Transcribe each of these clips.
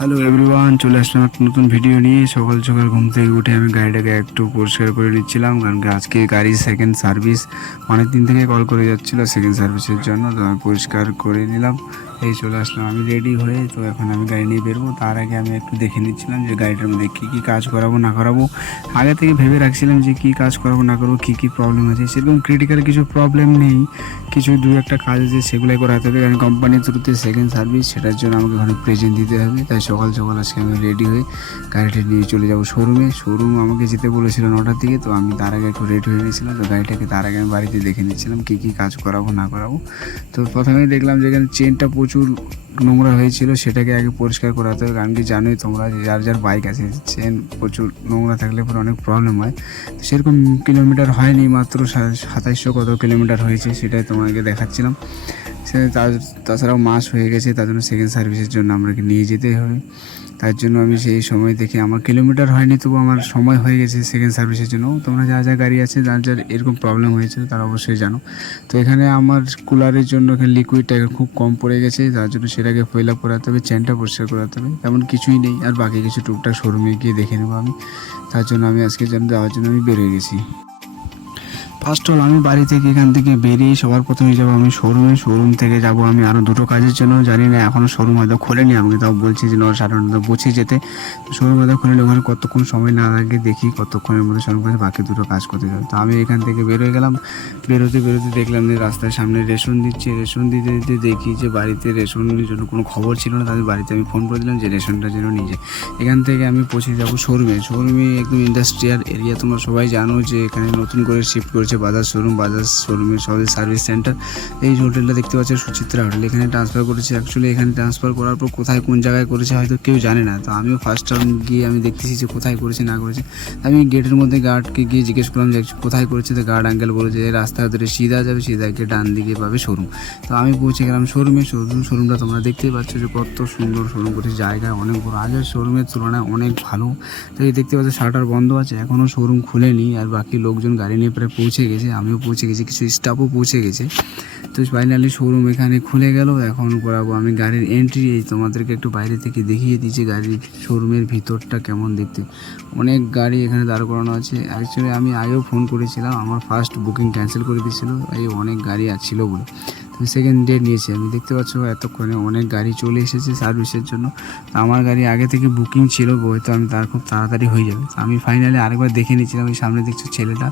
Hello everyone চলে আসলাম একটা নতুন ভিডিও নিয়ে। সকাল সকাল ঘুম থেকে উঠে আমি গাড়িটাকে একটু পরিষ্কার করে নিচ্ছিলাম, কারণ কি আজকে গাড়ি সেকেন্ড সার্ভিস অনেক দিন থেকে কল করে যাচ্ছিল সেকেন্ড সার্ভিসের জন্য, তো আমি পরিষ্কার করে নিলাম। এই চলে আসলাম। আমি রেডি হয়ে তো এখন আমি গাড়ি নিয়ে বেরবো। তার আগে আমি একটু দেখে নিচ্ছিলাম যে গাড়িটার মধ্যে কী কী কাজ করাবো, না করাবো। আগে থেকে ভেবে রাখছিলাম যে কী কাজ করাবো, না করব, কী কী প্রবলেম আছে। সেরকম ক্রিটিক্যাল কিছু প্রবলেম নেই। কিছু দু একটা কাজ আছে, সেগুলোই করাতে হবে। কারণ কোম্পানির থ্রুতে সেকেন্ড সার্ভিস সেটার জন্য আমাকে ওখানে প্রেজেন্ট দিতে হবে। তাই সকাল সকাল আজকে আমি রেডি হয়ে গাড়িটা নিয়ে চলে যাব শোরুমে শোরুম আমাকে যেতে বলেছিল নটার দিকে, তো আমি তার আগে একটু রেডি হয়ে নিয়েছিলাম। তো গাড়িটাকে তার আগে আমি বাড়িতে দেখে নিচ্ছিলাম কী কী কাজ করাবো, না করাবো। তো প্রথমেই দেখলাম যে এখানে চেনটা প্রচুর নোংরা হয়েছিল, সেটাকে আগে পরিষ্কার করাতে হবে। কারণ কি জানোই তোমরা যার যার বাইক আছে চেন প্রচুর নোংরা থাকলে পরে অনেক প্রবলেম হয়। তো সেরকম কিলোমিটার হয়নি, মাত্র সাতাইশশো কত কিলোমিটার হয়েছে সেটাই তোমাকে দেখাচ্ছিলাম। সে তাছাড়াও মাস হয়ে গেছে, তার জন্য সেকেন্ড সার্ভিসের জন্য আমাকে নিয়ে যেতেই হবে। তার জন্য আমি সেই সময় দেখে আমার কিলোমিটার হয়নি, তবু আমার সময় হয়ে গেছে সেকেন্ড সার্ভিসের জন্য। তোমরা যা যা গাড়ি আছে, যার যার এরকম প্রবলেম হয়েছে, তারা অবশ্যই জানো। তো এখানে আমার কুলারের জন্য এখানে লিকুইডটা খুব কম পড়ে গেছে, যার জন্য সেটাকে আপ করাতে হবে চেনটা পরিষ্কার করাতে হবে। তেমন কিছুই নেই, আর বাকি কিছু টুকটাক শোরুমে গিয়ে দেখে নেব আমি। তার জন্য আমি আজকে যাওয়ার জন্য আমি বেরিয়ে গেছি। ফার্স্ট অল আমি বাড়ি থেকে এখান থেকে বেরিয়ে সবার প্রথমে যাব আমি শোরুমে শোরুম থেকে যাব আমি আরও দুটো কাজের জন্য। জানি না এখনও শোরুম হয়তো খোলেনি। আমাকে তাও বলছি যে নয় সাড়ে নটা পৌঁছে যেতে। শোরুম হয়তো খোলেনি ওখানে কতক্ষণ সময় না লাগে, দেখি কতক্ষণের মধ্যে শোরুম কাছে বাকি দুটো কাজ করতে যাবে। তো আমি এখান থেকে বেরোয় গেলাম। বেরোতে বেরোতে দেখলাম যে, রাস্তার সামনে রেশন দিচ্ছে। রেশন দিতে দিতে দেখি যে, বাড়িতে রেশনের জন্য কোনো খবর ছিল না। তাদের বাড়িতে আমি ফোন করে দিলাম যে রেশনটা যেন নিয়ে যায় এখান থেকে আমি পৌঁছে যাব শোরুমে শোরুমে একদম ইন্ডাস্ট্রিয়াল এরিয়া তোমরা সবাই জানো যে, এখানে নতুন করে শিফট করেছে বাজাজ শোরুম, বাজাজ শোরুমের সবাই সার্ভিস সেন্টার এই হোটেলটা দেখতে পাচ্ছ, সুচিত্রা হোটেল এখানে ট্রান্সফার করেছে। অ্যাকচুয়ালি এখানে ট্রান্সফার করার পর কোথায় কোন জায়গায় করেছে হয়তো কেউ জানে না। তো আমিও ফার্স্ট টাইম গিয়ে আমি দেখতেছি যে কোথায় করেছে, না করেছে। আমি গেটের মধ্যে গার্ডকে গিয়ে জিজ্ঞেস করলাম যে, কোথায় করেছে? তো গার্ড আঙ্কেল বলে যে রাস্তা ধরে সিধা যাবে সিধা গিয়ে ডান দিকে পাবে শোরুম। তো আমি পৌঁছে গেলাম শোরুমে। শোরুম, শোরুমটা তোমরা দেখতেই পাচ্ছ যে কত সুন্দর শোরুম করেছে, জায়গা অনেক বড়। আগের শোরুমের তুলনায় অনেক ভালো। তো এই দেখতে পাচ্ছ, শাটার বন্ধ আছে। এখনও শোরুম খুলেনি। আর বাকি লোকজন গাড়ি নিয়ে প্রায় পৌঁছে গেছে, আমিও পৌঁছে গেছি, কিছু স্টাফও পৌঁছে গেছে। তো ফাইনালি শোরুম এখানে খুলে গেল, এখন করাবো আমি গাড়ির এন্ট্রি এই তোমাদেরকে একটু বাইরে থেকে দেখিয়ে দিচ্ছি গাড়ির শোরুমের ভিতরটা কেমন দেখতে। অনেক গাড়ি এখানে দাঁড় করানো আছে। অ্যাকচুয়ালি আমি আগেও ফোন করেছিলাম, আমার ফার্স্ট বুকিং ক্যান্সেল করে দিয়েছিল, এই অনেক গাড়ি ছিল বলে। সেকেন্ড ডে নিয়েছি। আমি দেখতে পাচ্ছ এতক্ষণে অনেক গাড়ি চলে এসেছে সার্ভিসের জন্য। আমার গাড়ি আগে থেকে বুকিং ছিল, হয়তো আমি তার খুব তাড়াতাড়ি হয়ে যাবে। আমি ফাইনালি আরেকবার দেখে নিয়েছিলাম, ওই সামনে দেখছ ছেলেটা।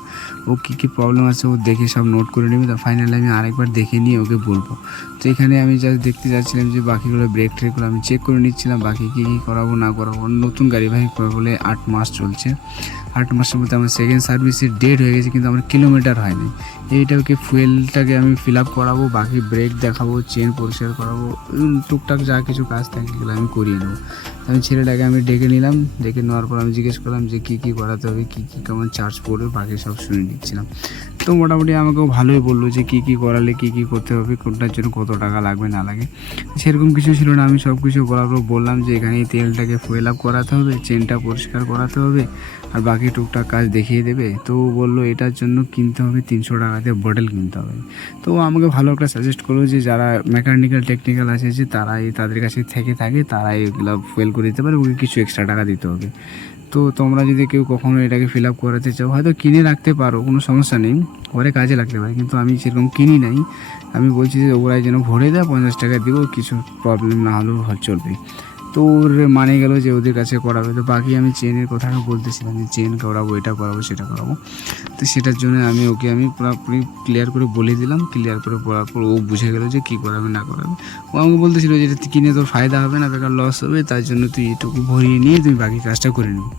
ও কী কী প্রবলেম আছে, ও দেখে সব নোট করে নেবে। তো ফাইনালি আমি আরেকবার দেখে নিয়ে ওকে বলব। তো এখানে আমি জাস্ট দেখতে যাচ্ছিলাম যে বাকিগুলো ব্রেক ট্রেকগুলো আমি চেক করে নিচ্ছিলাম, বাকি কী কী করাবো, না করাবো। নতুন গাড়ি ভাই, বলে আট মাস চলছে। আট মাসের মধ্যে আমার সেকেন্ড সার্ভিসের ডেট হয়ে গেছে, কিন্তু আমার কিলোমিটার হয়নি। এইটাকে ফুয়েলটাকে আমি ফিল আপ করাবো, বাকি ব্রেক দেখাবো চেন পরিষ্কার করাবো টুকটাক যা কিছু কাজ থাকে সেগুলো আমি করিয়ে নেব। আমি ছেলেটাকে আমি ডেকে নিলাম, ডেকে নেওয়ার পর আমি জিজ্ঞেস করলাম যে কী কী করাতে হবে, কী কী কেমন চার্জ পড়বে, বাকি সব শুনে নিচ্ছিলাম। তো মোটামুটি আমাকেও ভালোই বলল যে কী কী করালে কী কী করতে হবে, কোনটার জন্য কত টাকা লাগবে, না লাগে। সেরকম কিছু ছিল না, আমি সব কিছু বলার পর বললাম যে এখানে তেলটাকে ফুয়েল আপ করাতে হবে চেনটা পরিষ্কার করাতে হবে আর বাকি টুকটাক কাজ দেখিয়ে দেবে। তো ও বলল, এটার জন্য কিনতে হবে তিনশো টাকাতে বটল কিনতে হবে। তো আমাকে ভালো একটা সাজেস্ট করল যে, যারা মেকানিক্যাল টেকনিক্যাল আছে যে, তারাই তাদের কাছে থেকে থাকে, তারাই এগুলো ফেল করে দিতে পারে, ওকে কিছু এক্সট্রা টাকা দিতে হবে। তো তোমরা যদি কেউ কখনো এটাকে ফিল আপ করাতে চাও, হয়তো কিনে রাখতে পারো, কোনো সমস্যা নেই পরে কাজে লাগতে পারে, কিন্তু আমি সেরকম কিনি নাই। আমি বলছি যে, ওরাই যেন ভরে দেয়, পঞ্চাশ টাকা দিব কিছু প্রবলেম না হলেও চলবে। তো ওর মানে গেল যে ওদের কাছে করাবে। তো বাকি আমি চেনের কথাটা বলতেছিলাম যে চেন করাবো, এটা করাবো, সেটা করাবো। তো সেটার জন্য আমি ওকে আমি পুরোপুরি ক্লিয়ার করে বলে দিলাম। ক্লিয়ার করে বলার পর ও বুঝে গেল যে কী করাবে, না করাবে। ও আমাকে বলতেছিল যে এটা কিনে তোর ফায়দা হবে না, বেকার লস হবে, তার জন্য তুই এটুকু ভরিয়ে নিয়ে তুমি বাকি কাজটা করে নিবি।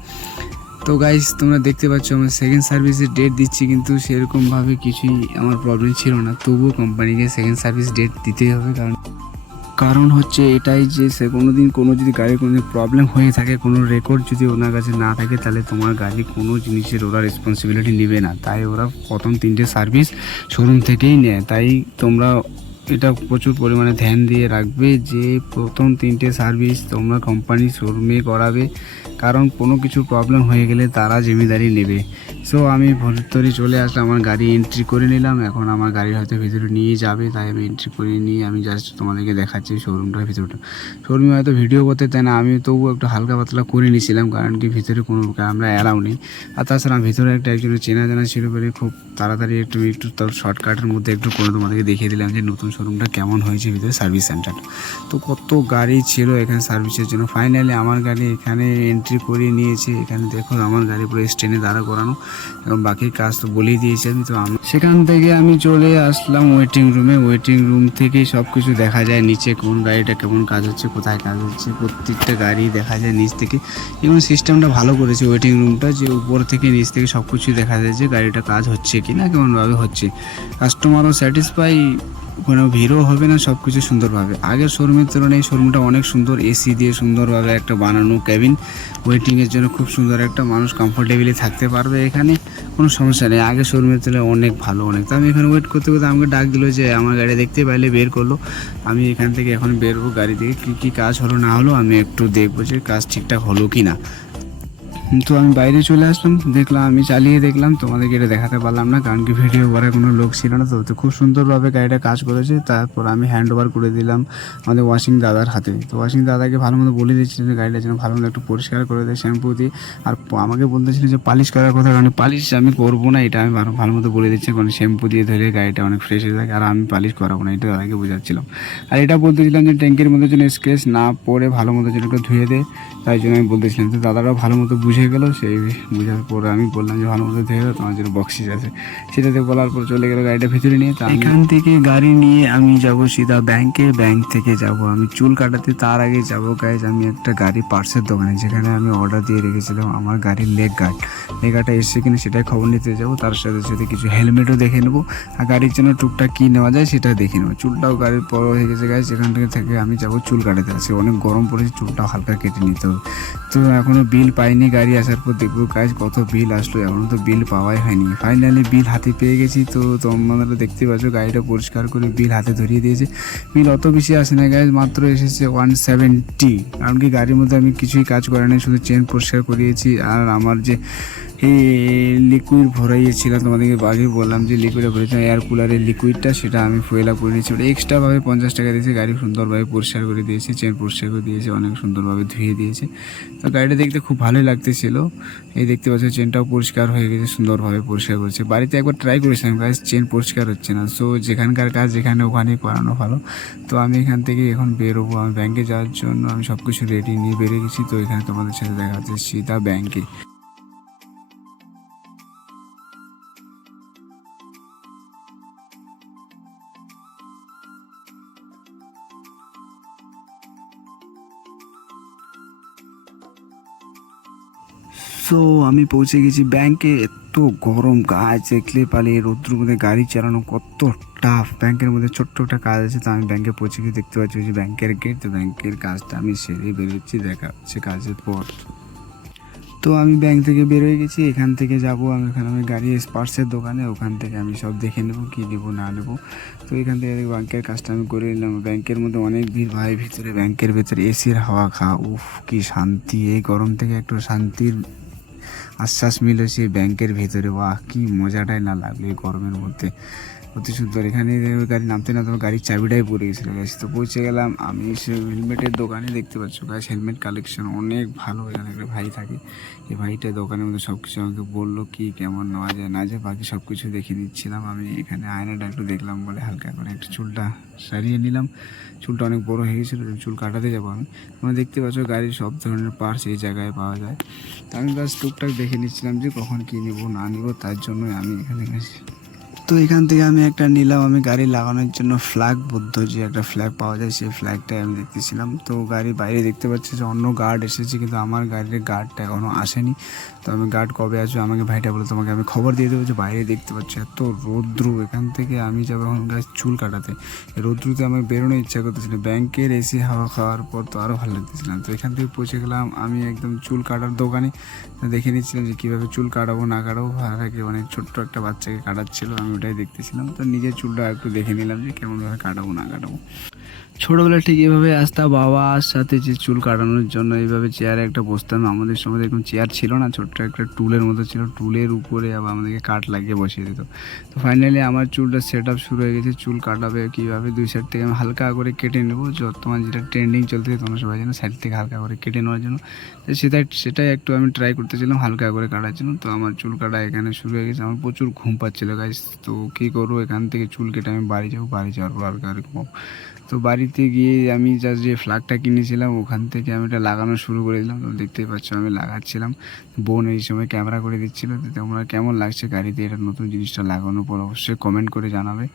তো গাইস তোমরা দেখতে পাচ্ছ আমার সেকেন্ড সার্ভিসের ডেট দিচ্ছি, কিন্তু সেরকমভাবে কিছুই আমার প্রবলেম ছিল না। তবুও কোম্পানিকে সেকেন্ড সার্ভিস ডেট দিতেই হবে, কারণ কারণ হচ্ছে এটাই যে সে কোনো দিন কোনো যদি গাড়ির কোনো প্রবলেম হয়ে থাকে, কোনো রেকর্ড যদি ওনার কাছে না থাকে, তাহলে তোমার গাড়ি কোনো জিনিসের ওরা রেসপন্সিবিলিটি নেবে না। তাই ওরা প্রথম তিনটে সার্ভিস শোরুম থেকেই নেয়। তাই তোমরা এটা প্রচুর পরিমাণে ধ্যান দিয়ে রাখবে যে প্রথম তিনটে সার্ভিস তোমরা কোম্পানি শোরুমে করাবে। কারণ কোনো কিছু প্রবলেম হয়ে গেলে তারা জিম্মেদারি নেবে। সো আমি ভিতরে চলে আসলাম, আমার গাড়ি এন্ট্রি করে নিলাম। এখন আমার গাড়ি হয়তো ভিতরে নিয়ে যাবে, তাই আমি এন্ট্রি করে নিয়ে আমি জাস্ট তোমাদেরকে দেখাচ্ছি শোরুমটার ভিতরটা। শোরুমে হয়তো ভিডিও করতে, তাই না? আমি তবুও একটু হালকা পাতলা করে নিয়েছিলাম কারণ কি ভিতরে কোনো আমরা অ্যালাউ নেই। আর তাছাড়া ভিতরে একটা একজনের চেনা জানা ছিল বলে খুব তাড়াতাড়ি একটু একটু তার শর্টকাটের মধ্যে একটু করে তোমাদেরকে দেখিয়ে দিলাম যে নতুন শোরুমটা কেমন হয়েছে ভিতরে সার্ভিস সেন্টারটা তো কত গাড়ি ছিল এখানে সার্ভিসের জন্য। ফাইনালি আমার গাড়ি এখানে এন্ট্রি করে নিয়েছে। এখানে দেখো আমার গাড়ি পুরো স্ট্যান্ডে দাঁড়া করানো এবং বাকি কাজ তো বলেই দিয়েছি আমি তো আমি সেখান থেকে আমি চলে আসলাম ওয়েটিং রুমে ওয়েটিং রুম থেকে সব কিছু দেখা যায় নিচে, কোন গাড়িটা কেমন কাজ হচ্ছে, কোথায় কাজ হচ্ছে, প্রত্যেকটা গাড়ি দেখা যায় নিচ থেকে। এবং সিস্টেমটা ভালো করেছে ওয়েটিং রুমটা যে উপর থেকে নিচ থেকে সব কিছু দেখা যায় যে গাড়িটা কাজ হচ্ছে কি না কেমনভাবে হচ্ছে। কাস্টমারও স্যাটিসফাই কোনো ভিড়ও হবে না সব কিছু সুন্দরভাবে। আগের শোরুমের তুলনায় শোরুমটা অনেক সুন্দর এসি দিয়ে সুন্দরভাবে একটা বানানো ক্যাবিন ওয়েটিংয়ের জন্য খুব সুন্দর একটা মানুষ কমফোর্টেবলি থাকতে পারবে এখানে, কোনো সমস্যা নেই। আগের শোরুমের তুলনায় অনেক ভালো, অনেক। তো আমি এখানে ওয়েট করতে করতে আমাকে ডাক দিল যে, আমার গাড়ি দেখতে পাইলে বের করল। আমি এখান থেকে এখন বেরোবো গাড়ি থেকে, কী কী কাজ হলো না হলো আমি একটু দেখব যে কাজ ঠিকঠাক হলো কি না তো আমি বাইরে চলে আসলাম, দেখলাম, আমি চালিয়ে দেখলাম, তোমাদেরকে এটা দেখাতে পারলাম না, কারণ কি ভিডিও করার কোনো লোক ছিল না, তো খুব সুন্দরভাবে গাড়িটা কাজ করেছে, তারপর আমি হ্যান্ড ওভার করে দিলাম আমাদের ওয়াশিং দাদার হাতে। তো ওয়াশিং দাদাকে ভালো মতো বলে দিচ্ছিল যে গাড়িটা যেন ভালো মতো একটু পরিষ্কার করে দেয় শ্যাম্পু দিয়ে। আর আমাকে বলতেছিল যে পালিশ করার কথা, কারণ পালিশ আমি করব না, এটা আমি ভালো ভালো মতো বলে দিচ্ছি, কারণ শ্যাম্পু দিয়ে ধরে গাড়িটা অনেক ফ্রেশ হয়ে থাকে, আর আমি পালিশ করাবো না, এটা দাদাকে বোঝাচ্ছিলাম। আর এটা বলতেছিলাম যে ট্যাঙ্কের মধ্যে যেন স্ক্রেচ না পড়ে, ভালো মতো যেন একটু ধুয়ে দেয়, তাই জন্য আমি বলতেছিলাম। তো দাদারাও ভালো মতো বুঝে গেল, সেই বোঝার পরে আমি বললাম যে ভালো মতো দাও, তোমার জন্য বক্সিস আছে। সেটাতে বলার পর চলে গেল গাড়িটা ভিতরে নিয়ে, তা এখান থেকে গাড়ি নিয়ে আমি যাব সিধা ব্যাংকে, ব্যাংক থেকে যাব। আমি চুল কাটাতে তার আগে যাব গাইজ আমি একটা গাড়ি পার্সের দোকানে, যেখানে আমি অর্ডার দিয়ে রেখেছিলাম আমার গাড়ির লেগ গার্ড লেগ গার্ডটা এসছে কিনা সেটাই খবর নিতে যাব, তার সাথে সাথে কিছু হেলমেটও দেখে নেব। আর গাড়ির জন্য টুকটাক কী নেওয়া যায় সেটা দেখে নেব। চুলটাও গাড়ির পর হয়ে গেছে গাছ সেখান থেকে থেকে আমি যাব চুল কাটাতে। আছে অনেক গরম পড়েছে, চুলটাও হালকা কেটে নিতে হবে। তো এখনও বিল পাইনি গাড়ি আসার পর দেখব কাজ কত বিল আসলো এখনও তো বিল পাওয়াই হয়নি। ফাইনালি বিল হাতে পেয়ে গেছি তো তোমরা দেখতে পাচ্ছ গাড়িটা পরিষ্কার করে বিল হাতে ধরিয়ে দিয়েছে। বিল অত বেশি আসে না গাছ মাত্র এসেছে ওয়ান সেভেন্টি কারণ কি গাড়ির মধ্যে আমি কিছুই কাজ করে নাই, শুধু চেন পরিষ্কার করিয়েছি। আর আমার যে লিকুইড ভরাইয়েছিলাম, তোমাদেরকে আগে বললাম যে লিকুইডে ভরেছিলাম এয়ার কুলারের লিকুইডটা সেটা আমি ফুয়েল আপ করে নিয়েছি ওটা এক্সট্রাভাবে পঞ্চাশ টাকা দিয়েছে, গাড়ি সুন্দরভাবে পরিষ্কার করে দিয়েছে চেন পরিষ্কার করে দিয়েছে, অনেক সুন্দরভাবে ধুয়ে দিয়েছে। তো গাড়িটা দেখতে খুব ভালোই লাগতেছিল। এই দেখতে পাচ্ছ চেনটাও পরিষ্কার হয়ে গেছে, সুন্দরভাবে পরিষ্কার করেছে। বাড়িতে একবার ট্রাই করেছিলাম গাছ চেন পরিষ্কার হচ্ছে না। সো যেখানকার কাজ যেখানে ওখানেই করানো ভালো। তো আমি এখান থেকে এখন বেরোবো, আমি ব্যাংকে যাওয়ার জন্য আমি সব কিছু রেডি নিয়ে বেরিয়ে গেছি। তো এখানে তোমাদের সাথে দেখা হচ্ছে, সীতা ব্যাংকে সো আমি পৌঁছে গেছি ব্যাংকে। এত গরম গাছ দেখলে পালিয়ে রৌদ্র মধ্যে গাড়ি চালানো কত টাফ ব্যাংকের মধ্যে ছোট্ট একটা কাজ আছে, তো আমি ব্যাংকে পৌঁছে গিয়ে দেখতে পাচ্ছি যে ব্যাংকের গেট তো ব্যাংকের কাজটা আমি সেরে বেরোচ্ছি, দেখা হচ্ছে কাজের পর। তো আমি ব্যাংক থেকে বেরোয় গেছি, এখান থেকে যাব আমি ওখানে আমি গাড়ি স্পার্সের দোকানে, ওখান থেকে আমি সব দেখে নেব, কী নেব, না নেব। তো এখান থেকে ব্যাংকের কাজটা আমি করে নিলাম। ব্যাংকের মধ্যে অনেক ভিড় ভাই, ভিতরে ব্যাংকের ভেতরে এসির হাওয়া খা উফ, কী শান্তি। এই গরম থেকে একটু শান্তির আশ্বাস মিলেছে ব্যাংকের ভিতরে। বাহ কি মজাটাই না লাগল এই গরমের মধ্যে। অতি সুন্দর। এখানে গাড়ি নামতে না তোমার গাড়ির চাবিটাই পড়ে গেছিল গাছ তো পৌঁছে গেলাম, আমি সে হেলমেটের দোকানে দেখতে পাচ্ছ গাছ হেলমেট কালেকশন অনেক ভালো এখানে একটা ভাই থাকে। এই ভাইটা দোকানের মধ্যে সব কিছু আমাকে বলল, কি কেমন নেওয়া যায় না যায় বাকি সব কিছু দেখে নিচ্ছিলাম আমি এখানে আয়নাটা একটু দেখলাম বলে হালকা করে একটু চুলটা সারিয়ে নিলাম। চুলটা অনেক বড় হয়ে গেছিল চুল কাটাতে যাব আমি। তোমরা দেখতে পাচ্ছ গাড়ির সব ধরনের পার্টস এই জায়গায় পাওয়া যায়। তো আমি বাস টুকটাক দেখে নিচ্ছিলাম যে কখন কী নেব, না নেব, তার জন্যই আমি এখানে গেছি তো এখান থেকে আমি একটা নিলাম, আমি গাড়ি লাগানোর জন্য ফ্ল্যাগ বুদ্ধ, যে একটা ফ্ল্যাগ পাওয়া যায় সেই ফ্ল্যাগটাই আমি দেখতেছিলাম। তো গাড়ি বাইরে দেখতে পাচ্ছি যে অন্য গার্ড এসেছে, কিন্তু আমার গাড়ির গার্ডটা এখনও আসেনি। তো আমি গার্ড কবে আসবে, আমাকে ভাইটা বলে, তোমাকে আমি খবর দিয়ে দেবো যে বাইরে দেখতে পাচ্ছি, এত রৌদ্র। এখান থেকে আমি যাব এখন গাছ চুল কাটাতে। রৌদ্রুতে আমার বেরোনোর ইচ্ছা করতেছিল, ব্যাংকের এসি হাওয়া খাওয়ার পর তো আরও ভালো লাগতেছিলাম তো এখান থেকে পৌঁছে গেলাম আমি একদম চুল কাটার দোকানে। দেখে নিচ্ছিলাম যে কীভাবে চুল কাটাবো, না কাটাবো। ভাড়া অনেক ছোট্ট একটা বাচ্চাকে কাটাচ্ছিল, আমি ওটাই দেখতেছিলাম তো নিজের চুলটা একটু দেখে নিলাম যে কেমনভাবে কাটাবো না কাটাবো। ছোটোবেলা ঠিক এভাবে আসতাম বাবার সাথে যে চুল কাটানোর জন্য এইভাবে চেয়ারে একটা বসতাম, আমাদের সময় এরকম চেয়ার ছিল না, ছোট্ট একটা টুলের মতো ছিল, টুলের উপরে আবার আমাদেরকে কাঠ লাগিয়ে বসিয়ে দিত। তো ফাইনালি আমার চুলটা সেট আপ শুরু হয়ে গেছে, চুল কাটাবে কীভাবে, দুই সাইড থেকে আমি হালকা করে কেটে নেব বর্তমান যেটা ট্রেন্ডিং চলতেছে তোমরা সবাই জানো সাইড থেকে হালকা করে কেটে নেওয়ার জন্য। তো সেটাই সেটাই একটু আমি ট্রাই করতেছিলাম হালকা করে কাটার জন্য। তো আমার চুল কাটা এখানে শুরু হয়ে গেছে, আমার প্রচুর ঘুম পাচ্ছিলো গাইস তো কী করব, এখান থেকে চুল কেটে আমি বাড়ি যাব, বাড়ি যাওয়ার পর হালকা ঘুমাবো। তো বাড়িতে গিয়ে আমি জাস্ট যে ফ্ল্যাগটা কিনেছিলাম, ওখান থেকে আমি এটা লাগানো শুরু করে দিলাম তো দেখতেই পাচ্ছ আমি লাগাচ্ছিলাম। বোন এই সময় ক্যামেরা করে দিচ্ছিল। তো তোমরা কেমন লাগছে গাড়িতে? এটা নতুন জিনিসটা লাগানোর পর অবশ্যই কমেন্ট করে জানাবে।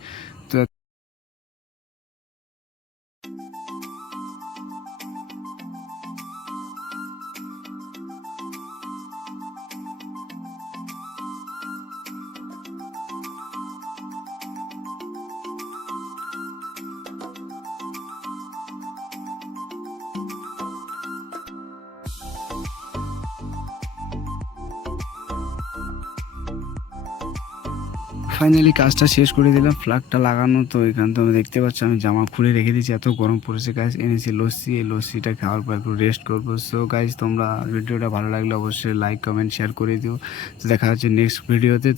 ফাইনালি কাজটা শেষ করে দিলাম। ফ্ল্যাগটা লাগানো তো এখান তো আমি দেখতে পাচ্ছ, আমি জামা খুলে রেখে দিয়েছি, এত গরম পড়েছে গাছ এনেছি লস্যি, এই লস্যিটা খাওয়ার পর একটু রেস্ট করব। সো গাইজ তোমরা ভিডিওটা ভালো লাগলে অবশ্যই লাইক কমেন্ট শেয়ার করে দিও। দেখা হচ্ছে নেক্সট ভিডিওতে